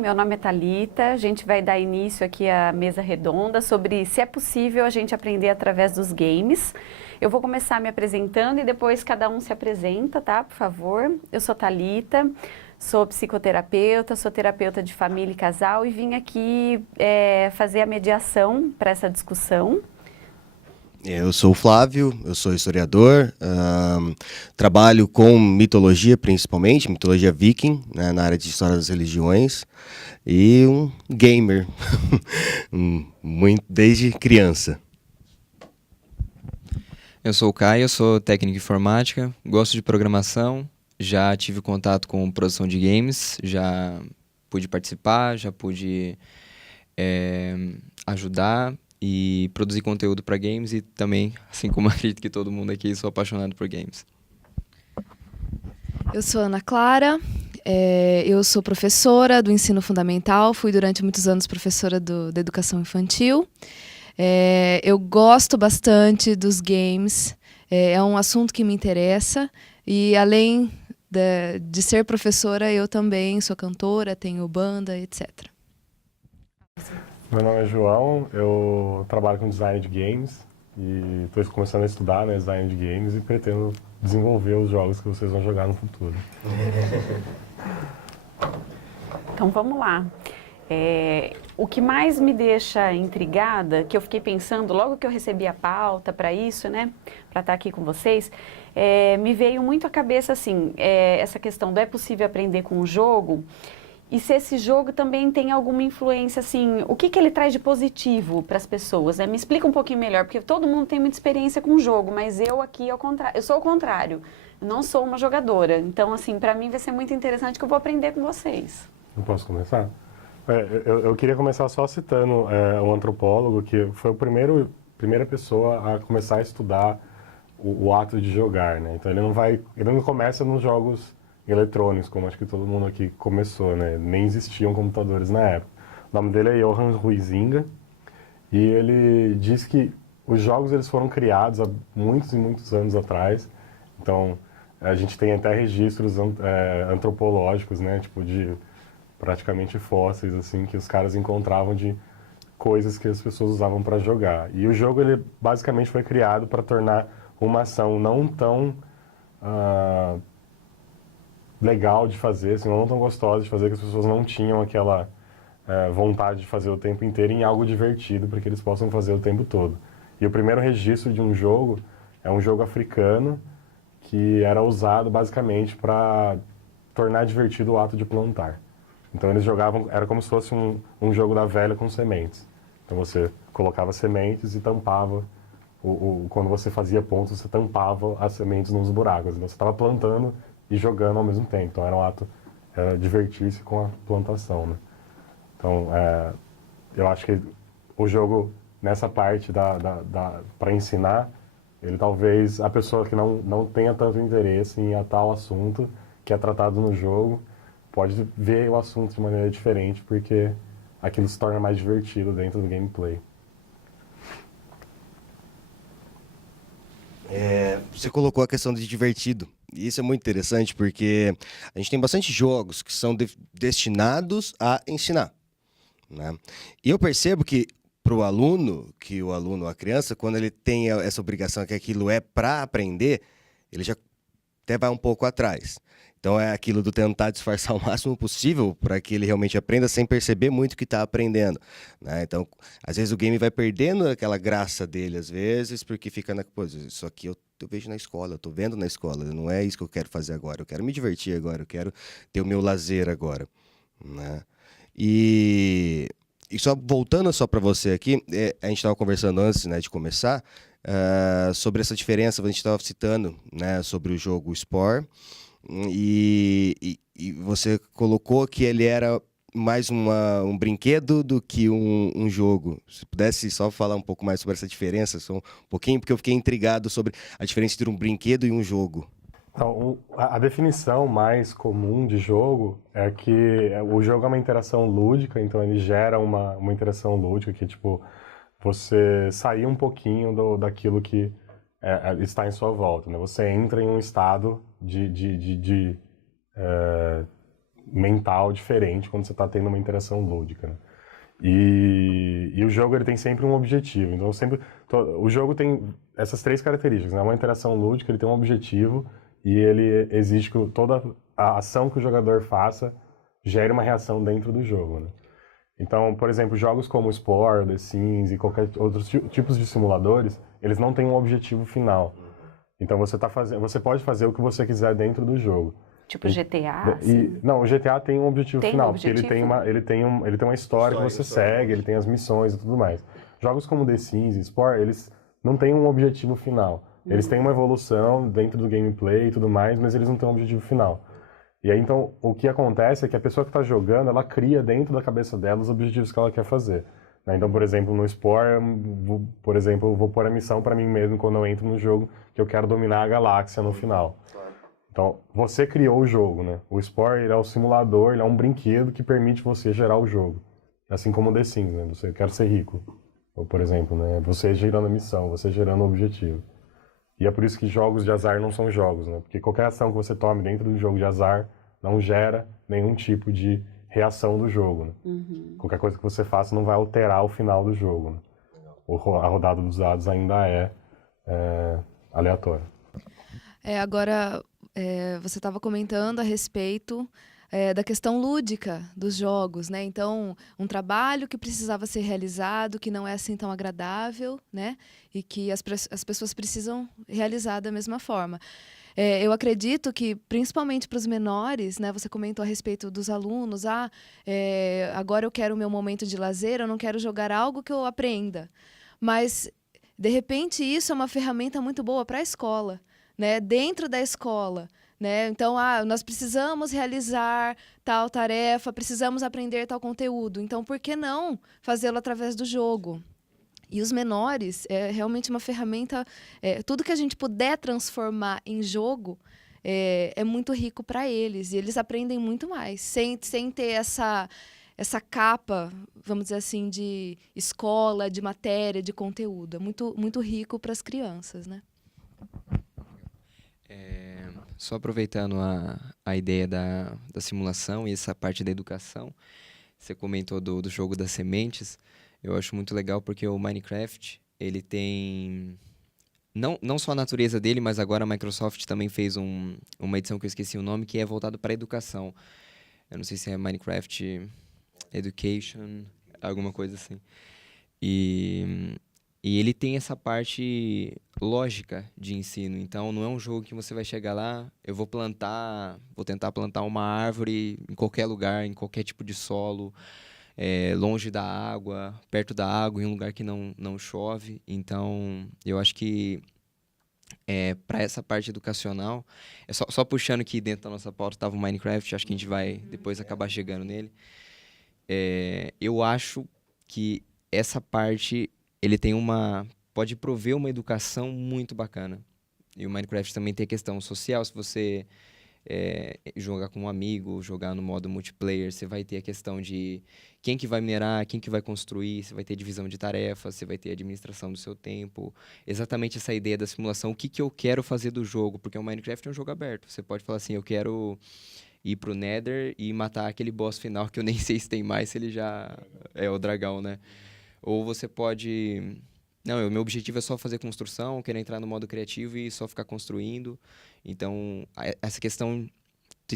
Meu nome é Thalita, a gente vai dar início aqui à mesa redonda sobre se é possível a gente aprender através dos games. Eu vou começar me apresentando e depois cada um se apresenta, tá? Por favor. Eu sou Thalita, sou psicoterapeuta, sou terapeuta de família e casal e vim aqui fazer a mediação para essa discussão. Eu sou o Flávio, eu sou historiador, trabalho com mitologia principalmente, mitologia viking, né, na área de história das religiões, e um gamer, desde criança. Eu sou o Caio, eu sou técnico de informática, gosto de programação, já tive contato com produção de games, já pude participar, já pude ajudar e produzir conteúdo para games e também, assim como acredito que todo mundo aqui, sou apaixonado por games. Eu sou Ana Clara, eu sou professora do ensino fundamental, fui durante muitos anos professora da educação infantil. Eu gosto bastante dos games, é um assunto que me interessa e além de ser professora, eu também sou cantora, tenho banda, etc. Meu nome é João, eu trabalho com design de games e estou começando a estudar, né, design de games e pretendo desenvolver os jogos que vocês vão jogar no futuro. Então vamos lá. O que mais me deixa intrigada, que eu fiquei pensando logo que eu recebi a pauta para isso, né, para estar aqui com vocês, me veio muito à cabeça assim, essa questão do é possível aprender com o jogo e se esse jogo também tem alguma influência, assim, o que ele traz de positivo para as pessoas, né? Me explica um pouquinho melhor, porque todo mundo tem muita experiência com o jogo, mas eu aqui, eu sou o contrário, eu não sou uma jogadora, então assim, para mim vai ser muito interessante que eu vou aprender com vocês. Eu posso começar? Eu queria começar só citando um antropólogo que foi primeira pessoa a começar a estudar o ato de jogar, né? Então ele não começa nos jogos eletrônicos, como acho que todo mundo aqui começou, né? Nem existiam computadores na época. O nome dele é Johann Huizinga e ele diz que os jogos eles foram criados há muitos e muitos anos atrás. Então a gente tem até registros antropológicos, né? Tipo de praticamente fósseis, assim, que os caras encontravam de coisas que as pessoas usavam para jogar. E o jogo, ele basicamente foi criado para tornar uma ação não tão legal de fazer, assim, não tão gostosa de fazer, que as pessoas não tinham aquela vontade de fazer o tempo inteiro em algo divertido, para que eles possam fazer o tempo todo. E o primeiro registro de um jogo é um jogo africano que era usado basicamente para tornar divertido o ato de plantar. Então eles jogavam, era como se fosse um jogo da velha com sementes. Então você colocava sementes e tampava, quando você fazia pontos, você tampava as sementes nos buracos. Então você estava plantando e jogando ao mesmo tempo. Então era um ato, divertir-se com a plantação, né? Então eu acho que o jogo, nessa parte para ensinar, ele talvez, a pessoa que não tenha tanto interesse em tal assunto que é tratado no jogo, pode ver o assunto de maneira diferente, porque aquilo se torna mais divertido dentro do gameplay. Você colocou a questão de divertido. E isso é muito interessante porque a gente tem bastante jogos que são destinados a ensinar, né? E eu percebo que para o aluno, a criança, quando ele tem essa obrigação que aquilo é para aprender, ele já até vai um pouco atrás. Então é aquilo do tentar disfarçar o máximo possível para que ele realmente aprenda sem perceber muito o que está aprendendo, né? Então, às vezes o game vai perdendo aquela graça dele, às vezes, porque fica na coisa, isso aqui eu vejo na escola, eu estou vendo na escola, não é isso que eu quero fazer agora, eu quero me divertir agora, eu quero ter o meu lazer agora, né? E só voltando só para você aqui, a gente estava conversando antes, né, de começar, sobre essa diferença, a gente estava citando, né, sobre o jogo Spore, e você colocou que ele era mais um brinquedo do que um jogo. Se pudesse só falar um pouco mais sobre essa diferença, só um pouquinho, porque eu fiquei intrigado sobre a diferença entre um brinquedo e um jogo. Então, a definição mais comum de jogo é que o jogo é uma interação lúdica, então ele gera uma interação lúdica que, tipo, você sair um pouquinho daquilo que está em sua volta, né? Você entra em um estado mental diferente quando você está tendo uma interação lúdica, né? E o jogo ele tem sempre um objetivo. Então o jogo tem essas 3 características, né? Uma interação lúdica, ele tem um objetivo e ele exige que toda a ação que o jogador faça gere uma reação dentro do jogo, né? Então, por exemplo, jogos como Spore, The Sims e qualquer outros tipos de simuladores, eles não têm um objetivo final. Então você pode fazer o que você quiser dentro do jogo. Tipo GTA, assim? Não, o GTA tem um objetivo Tem um final, objetivo? porque ele tem uma história que você segue, ele tem as missões e tudo mais. Jogos como The Sims e Spore, eles não têm um objetivo final. Eles têm uma evolução dentro do gameplay e tudo mais, mas eles não têm um objetivo final. E aí, então, o que acontece é que a pessoa que está jogando, ela cria dentro da cabeça dela os objetivos que ela quer fazer, né? Então, por exemplo, no Spore, eu vou pôr a missão para mim mesmo quando eu entro no jogo, que eu quero dominar a galáxia no final. Então, você criou o jogo, né? O Spore, ele é o simulador, ele é um brinquedo que permite você gerar o jogo. Assim como o The Sims, né? Você quer ser rico. Ou, por exemplo, né? Você gerando a missão, você gerando o objetivo. E é por isso que jogos de azar não são jogos, né? Porque qualquer ação que você tome dentro do jogo de azar não gera nenhum tipo de reação do jogo, né? Qualquer coisa que você faça não vai alterar o final do jogo, né? A rodada dos dados ainda é aleatória. Agora, você estava comentando a respeito da questão lúdica dos jogos, né? Então, um trabalho que precisava ser realizado, que não é assim tão agradável, né? E que as pessoas precisam realizar da mesma forma. Eu acredito que, principalmente para os menores, né? Você comentou a respeito dos alunos, agora eu quero o meu momento de lazer, eu não quero jogar algo que eu aprenda. Mas, de repente, isso é uma ferramenta muito boa para a escola, né? Dentro da escola, né? Então, nós precisamos realizar tal tarefa, precisamos aprender tal conteúdo. Então, por que não fazê-lo através do jogo? E os menores, é realmente uma ferramenta... tudo que a gente puder transformar em jogo é muito rico para eles. E eles aprendem muito mais, sem ter essa capa, vamos dizer assim, de escola, de matéria, de conteúdo. É muito, muito rico para as crianças, né? Só aproveitando a ideia da simulação e essa parte da educação, você comentou do jogo das sementes, eu acho muito legal porque o Minecraft, ele tem, não só a natureza dele, mas agora a Microsoft também fez uma edição que eu esqueci o nome, que é voltado para a educação. Eu não sei se é Minecraft Education, alguma coisa assim. E ele tem essa parte lógica de ensino. Então, não é um jogo que você vai chegar lá, eu vou tentar plantar uma árvore em qualquer lugar, em qualquer tipo de solo, longe da água, perto da água, em um lugar que não chove. Então, eu acho que para essa parte educacional, só puxando que dentro da nossa pauta estava o Minecraft, acho que a gente vai depois acabar chegando nele. Eu acho que essa parte... ele pode prover uma educação muito bacana. E o Minecraft também tem a questão social. Se você jogar com um amigo, jogar no modo multiplayer, você vai ter a questão de quem que vai minerar, quem que vai construir, você vai ter divisão de tarefas, você vai ter administração do seu tempo. Exatamente essa ideia da simulação. O que eu quero fazer do jogo? Porque o Minecraft é um jogo aberto. Você pode falar assim, eu quero ir pro Nether e matar aquele boss final, que eu nem sei se tem mais, se ele já é o dragão, né? Ou você pode... Não, o meu objetivo é só fazer construção, eu quero entrar no modo criativo e só ficar construindo. Então, essa questão...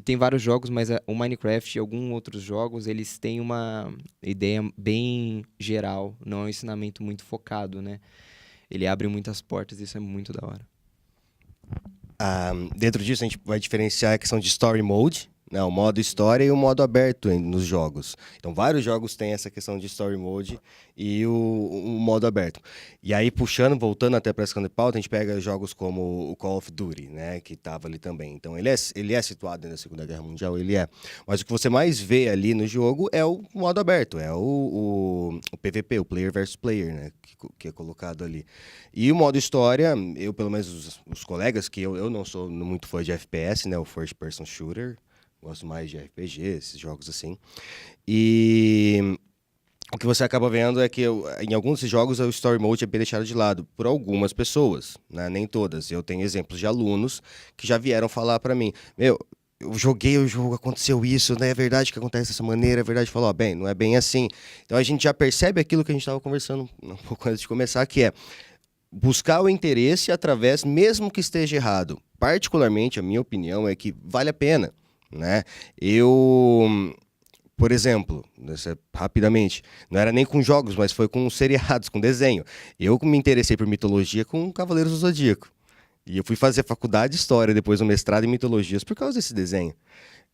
Tem vários jogos, mas o Minecraft e alguns outros jogos, eles têm uma ideia bem geral, não é um ensinamento muito focado, né? Ele abre muitas portas, isso é muito da hora. Dentro disso, a gente vai diferenciar a questão de Story Mode, né, o modo história e o modo aberto nos jogos. Então, vários jogos têm essa questão de Story Mode e o modo aberto. E aí, voltando até para essa questão de pauta, a gente pega jogos como o Call of Duty, né, que estava ali também. Então, ele é situado dentro da Segunda Guerra Mundial, ele é. Mas o que você mais vê ali no jogo é o modo aberto, é o PVP, o Player versus Player, né, que é colocado ali. E o modo história, eu, pelo menos, os colegas, que eu não sou muito fã de FPS, né, o First Person Shooter, gosto mais de RPG, esses jogos assim. E o que você acaba vendo é que em alguns desses jogos o Story Mode é bem deixado de lado por algumas pessoas, né? Nem todas. Eu tenho exemplos de alunos que já vieram falar para mim, eu joguei o jogo, aconteceu isso, né? É verdade que acontece dessa maneira, é verdade que falou, ó, bem, não é bem assim. Então a gente já percebe aquilo que a gente estava conversando um pouco antes de começar, que é buscar o interesse através, mesmo que esteja errado. Particularmente, a minha opinião é que vale a pena, né? Por exemplo, rapidamente, não era nem com jogos, mas foi com seriados, com desenho. Eu me interessei por mitologia com Cavaleiros do Zodíaco. E eu fui fazer faculdade de História, depois um mestrado em Mitologias, por causa desse desenho.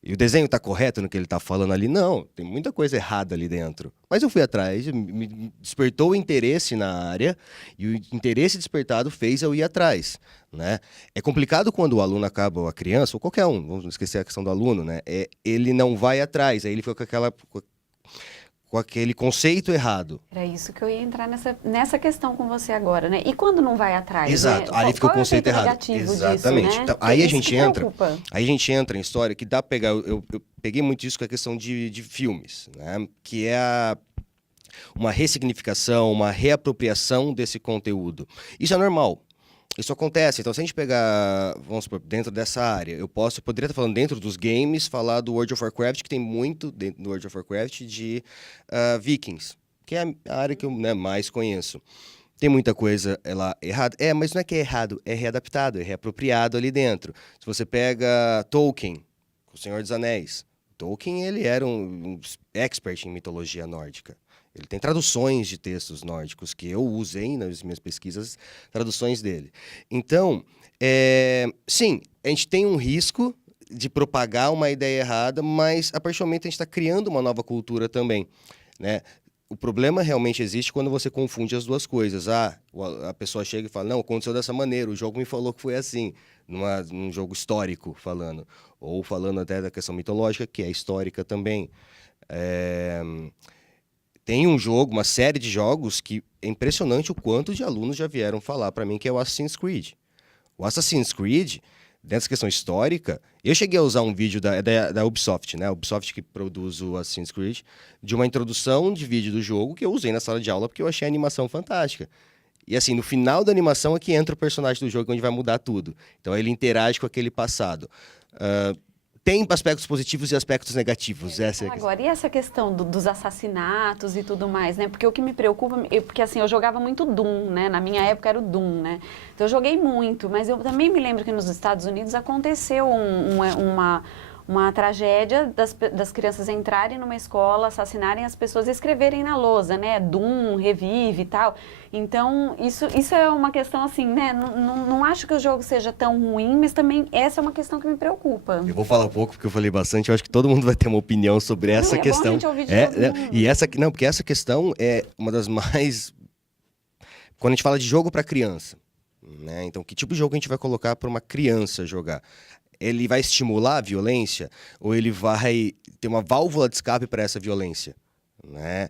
E o desenho está correto no que ele está falando ali? Não, tem muita coisa errada ali dentro. Mas eu fui atrás, me despertou o interesse na área, e o interesse despertado fez eu ir atrás, né? É complicado quando o aluno acaba, ou a criança, ou qualquer um, vamos esquecer a questão do aluno, né? Ele não vai atrás, aí ele fica com aquele conceito errado. Era isso que eu ia entrar nessa questão com você agora, né? E quando não vai atrás, Exato, né? aí fica o Qual é conceito errado. negativo Exatamente. disso, né? Então, Porque isso que preocupa. aí a gente entra em história que dá pra pegar, eu peguei muito isso com a questão de filmes, né? Que é uma ressignificação, uma reapropriação desse conteúdo. Isso é normal. Isso acontece. Então, se a gente pegar, vamos supor, dentro dessa área, poderia estar falando dentro dos games, falar do World of Warcraft, que tem muito dentro do World of Warcraft de Vikings, que é a área que eu, né, mais conheço. Tem muita coisa lá errada. Mas não é que é errado, é readaptado, é reapropriado ali dentro. Se você pega Tolkien, O Senhor dos Anéis, Tolkien, ele era um expert em mitologia nórdica. Ele tem traduções de textos nórdicos que eu usei nas minhas pesquisas, traduções dele. Então, sim, a gente tem um risco de propagar uma ideia errada, mas a partir do momento a gente está criando uma nova cultura também, né? O problema realmente existe quando você confunde as duas coisas. A pessoa chega e fala, não, aconteceu dessa maneira, o jogo me falou que foi assim, num jogo histórico falando, ou falando até da questão mitológica, que é histórica também. Tem um jogo, uma série de jogos que é impressionante o quanto de alunos já vieram falar para mim, que é o Assassin's Creed. O Assassin's Creed, dessa questão histórica, eu cheguei a usar um vídeo da Ubisoft, né? A Ubisoft que produz o Assassin's Creed, de uma introdução de vídeo do jogo que eu usei na sala de aula porque eu achei a animação fantástica. E assim, no final da animação é que entra o personagem do jogo, onde vai mudar tudo. Então ele interage com aquele passado. Tem aspectos positivos e aspectos negativos. Agora, e essa questão dos assassinatos e tudo mais, né? Porque o que me preocupa, porque assim, eu jogava muito Doom, né? Na minha época era o Doom, né? Então eu joguei muito, mas eu também me lembro que nos Estados Unidos aconteceu uma tragédia das crianças entrarem numa escola, assassinarem as pessoas e escreverem na lousa, né? Doom, revive e tal. Então, isso é uma questão assim, né? Não acho que o jogo seja tão ruim, mas também essa é uma questão que me preocupa. Eu vou falar um pouco, porque eu falei bastante, eu acho que todo mundo vai ter uma opinião sobre essa questão. Bom a gente ouvir de todo mundo. Porque essa questão é uma das mais... Quando a gente fala de jogo para criança, né? Então, que tipo de jogo a gente vai colocar para uma criança jogar? Ele vai estimular a violência ou ele vai ter uma válvula de escape para essa violência? Né?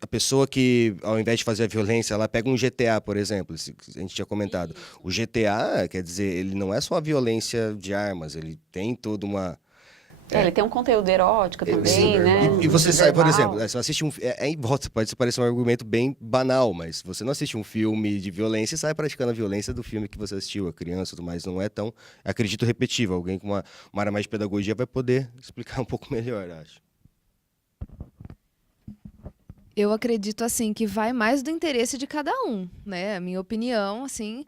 A pessoa que, ao invés de fazer a violência, ela pega um GTA, por exemplo, a gente tinha comentado. O GTA, quer dizer, ele não é só a violência de armas, ele tem toda uma... Ele tem um conteúdo erótico também, Sim, né? E você sai, por exemplo, você assiste pode parecer um argumento bem banal, mas você não assiste um filme de violência e sai praticando a violência do filme que você assistiu, a criança e tudo mais, não é tão, acredito, repetitivo. Alguém com uma área mais de pedagogia vai poder explicar um pouco melhor, acho. Eu acredito, assim, que vai mais do interesse de cada um, né? A minha opinião, assim.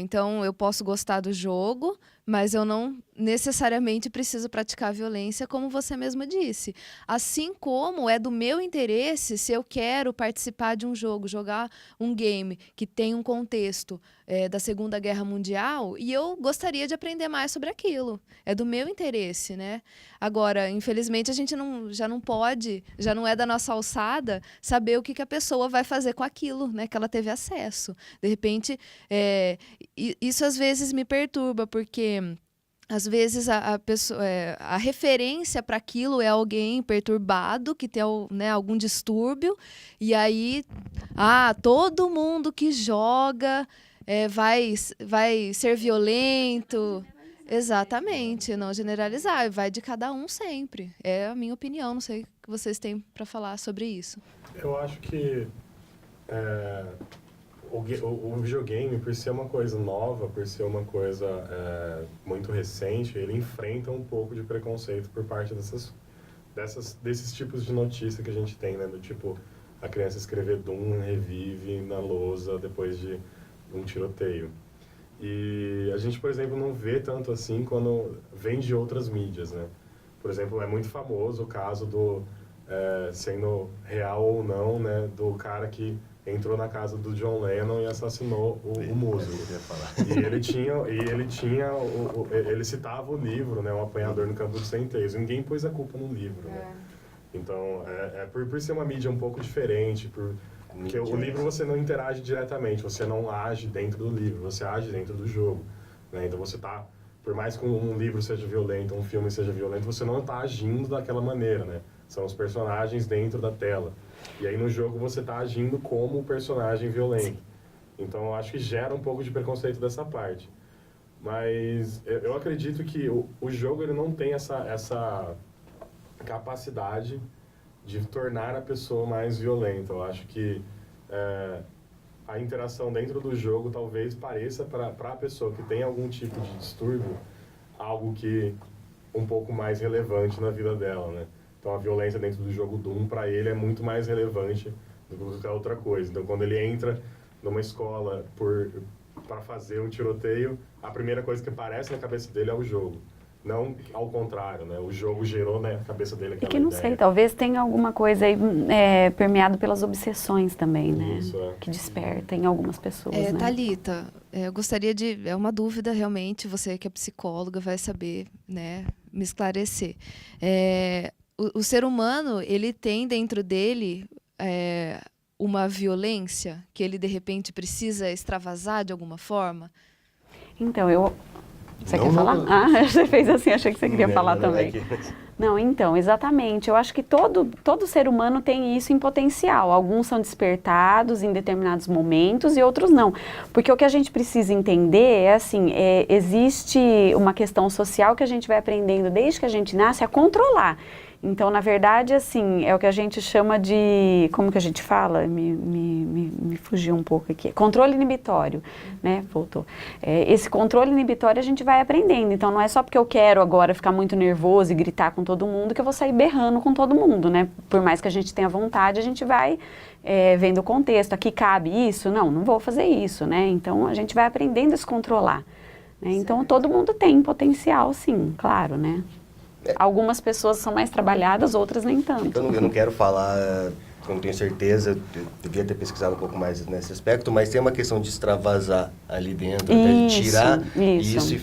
Então, eu posso gostar do jogo, mas eu não necessariamente preciso praticar violência, como você mesma disse. Assim como é do meu interesse, se eu quero participar de um jogo, jogar um game que tem um contexto da Segunda Guerra Mundial, e eu gostaria de aprender mais sobre aquilo. É do meu interesse, né? Agora, infelizmente, a gente já não pode, já não é da nossa alçada, saber o que a pessoa vai fazer com aquilo, né? Que ela teve acesso. De repente, isso às vezes me perturba, porque... Às vezes a referência para aquilo é alguém perturbado, que tem, né, algum distúrbio, e aí todo mundo que joga vai ser violento. Exatamente, não generalizar, vai de cada um sempre. É a minha opinião, não sei o que vocês têm para falar sobre isso. Eu acho que o videogame, por ser uma coisa nova, por ser uma coisa muito recente, ele enfrenta um pouco de preconceito por parte desses tipos de notícia que a gente tem, né? Do tipo, a criança escrever Doom revive na lousa depois de um tiroteio. E a gente, por exemplo, não vê tanto assim quando vem de outras mídias, né? Por exemplo, é muito famoso o caso do, sendo real ou não, né? Do cara que entrou na casa do John Lennon e assassinou o músico. Ele citava o livro, né? Um apanhador no campo de centeios. Ninguém pôs a culpa no livro, né? Então, por ser uma mídia um pouco diferente, porque o livro você não interage diretamente, você não age dentro do livro, você age dentro do jogo, né? Então você tá, por mais que um livro seja violento, um filme seja violento, você não está agindo daquela maneira, né? São os personagens dentro da tela. E aí no jogo você está agindo como o personagem violento. Então eu acho que gera um pouco de preconceito dessa parte. Mas eu acredito que o jogo ele não tem essa capacidade de tornar a pessoa mais violenta. Eu acho que a interação dentro do jogo talvez pareça para a pessoa que tem algum tipo de distúrbio algo que um pouco mais relevante na vida dela, né? Então a violência dentro do jogo Doom para ele é muito mais relevante do que qualquer outra coisa. Então quando ele entra numa escola para fazer um tiroteio, a primeira coisa que aparece na cabeça dele é o jogo. Não ao contrário, né? O jogo gerou na cabeça dele aquela E que não ideia. sei, talvez tenha alguma coisa aí permeado pelas obsessões também, né? Isso, Que desperta em algumas pessoas, né? Thalita, eu gostaria de... É uma dúvida, realmente, você que é psicóloga vai saber, né, me esclarecer. O ser humano, ele tem dentro dele uma violência que ele, de repente, precisa extravasar de alguma forma? Então, Você Não, quer falar? não. Ah, você fez assim, achei que você queria falar Não, também. é que- Não, então, exatamente. Eu acho que todo ser humano tem isso em potencial. Alguns são despertados em determinados momentos e outros não. Porque o que a gente precisa entender é assim, existe uma questão social que a gente vai aprendendo desde que a gente nasce a controlar. Então, na verdade, assim, é o que a gente chama de... Como que a gente fala? Me fugiu um pouco aqui. Controle inibitório, né? Voltou. Esse controle inibitório a gente vai aprendendo. Então, não é só porque eu quero agora ficar muito nervoso e gritar com todo mundo que eu vou sair berrando com todo mundo, né? Por mais que a gente tenha vontade, a gente vai vendo o contexto. Aqui cabe isso? Não vou fazer isso, né? Então, a gente vai aprendendo a se controlar. Né? Então, todo mundo tem potencial, sim, claro, né? Algumas pessoas são mais trabalhadas, outras nem tanto. Eu não quero falar, eu não tenho certeza, eu devia ter pesquisado um pouco mais nesse aspecto, mas tem uma questão de extravasar ali dentro, né? De tirar isso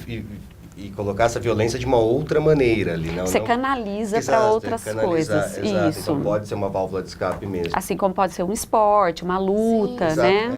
e colocar essa violência de uma outra maneira ali. Você canaliza para outras coisas. Exato. Isso. Então pode ser uma válvula de escape mesmo. Assim como pode ser um esporte, uma luta, Exato. né?